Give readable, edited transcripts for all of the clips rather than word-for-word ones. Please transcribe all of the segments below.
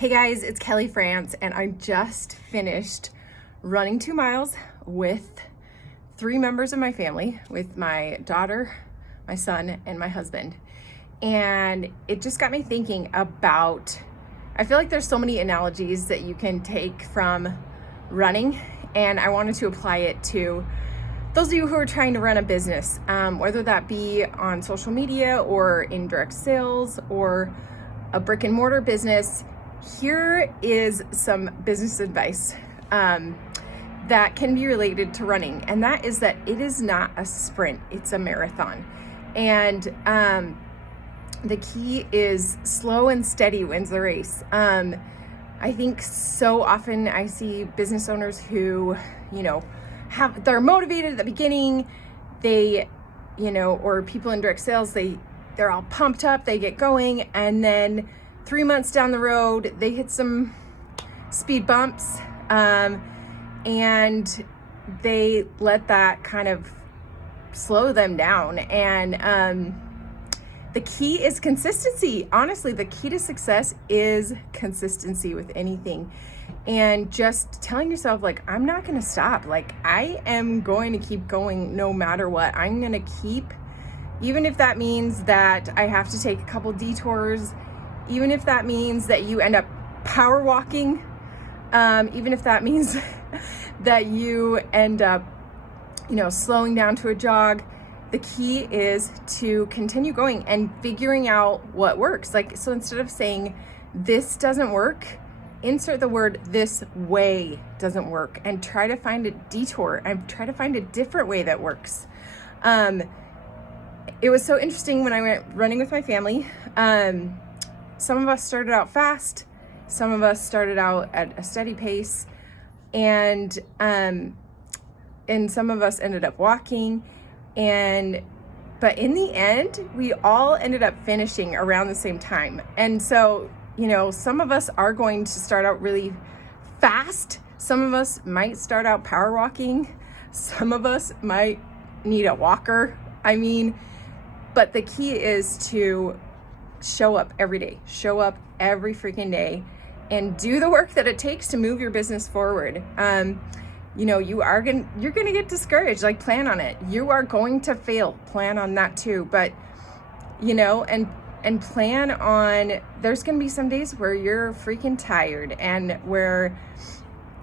Hey guys, it's Kelly France, and I just finished running 2 miles with 3 members of my family, with my daughter, my son, and my husband. And it just got me thinking about, I feel like there's so many analogies that you can take from running, and I wanted to apply it to those of you who are trying to run a business, whether that be on social media or in direct sales or a brick and mortar business. Here is some business advice that can be related to running, and that is that it is not a sprint, it's a marathon. And the key is slow and steady wins the race. I think so often I see business owners who, they're motivated at the beginning, or people in direct sales, they're all pumped up, they get going, and then 3 months down the road, they hit some speed bumps, and they let that kind of slow them down. And the key is consistency. Honestly, the key to success is consistency with anything. And just telling yourself, I'm not going to stop. I am going to keep going no matter what. I'm going to keep, even if that means that I have to take a couple detours, even if that means that you end up power walking, even if that means that you end up, slowing down to a jog. The key is to continue going and figuring out what works. So instead of saying this doesn't work, insert the word this way doesn't work, and try to find a detour and try to find a different way that works. It was so interesting when I went running with my family. Some of us started out fast, some of us started out at a steady pace, and some of us ended up walking. But in the end, we all ended up finishing around the same time. And so, some of us are going to start out really fast. Some of us might start out power walking. Some of us might need a walker. But the key is to show up every day, show up every freaking day, and do the work that it takes to move your business forward. You're gonna get discouraged. Plan on it. You are going to fail. Plan on that too. But and plan on, there's gonna be some days where you're freaking tired, and where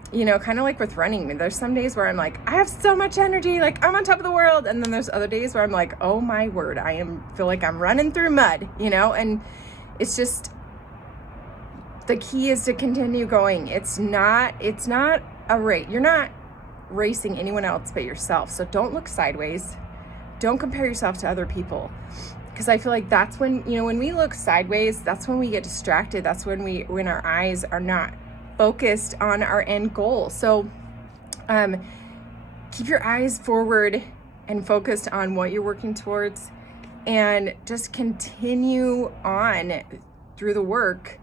kind of like with running, there's some days where I'm I have so much energy, I'm on top of the world, and then there's other days where I'm oh my word, feel like I'm running through mud, and it's just, the key is to continue going. It's not a race. You're not racing anyone else but yourself. So don't look sideways. Don't compare yourself to other people, because I feel like that's when, when we look sideways, that's when we get distracted. That's when our eyes are not focused on our end goal. So keep your eyes forward and focused on what you're working towards, and just continue on through the work,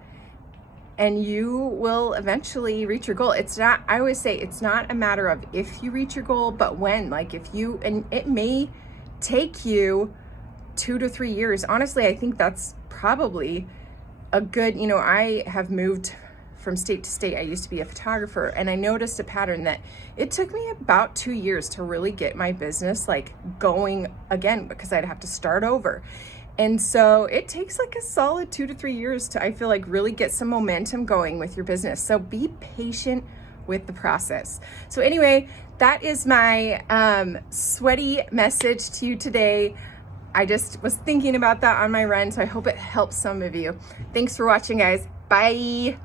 and you will eventually reach your goal. I always say it's not a matter of if you reach your goal, but when. And it may take you 2 to 3 years. Honestly, I think that's probably a good, I have moved from state to state. I used to be a photographer, and I noticed a pattern that it took me about 2 years to really get my business going again, because I'd have to start over. And so it takes a solid 2 to 3 years to, I feel really get some momentum going with your business. So be patient with the process. So anyway, that is my sweaty message to you today. I just was thinking about that on my run, so I hope it helps some of you. Thanks for watching, guys. Bye.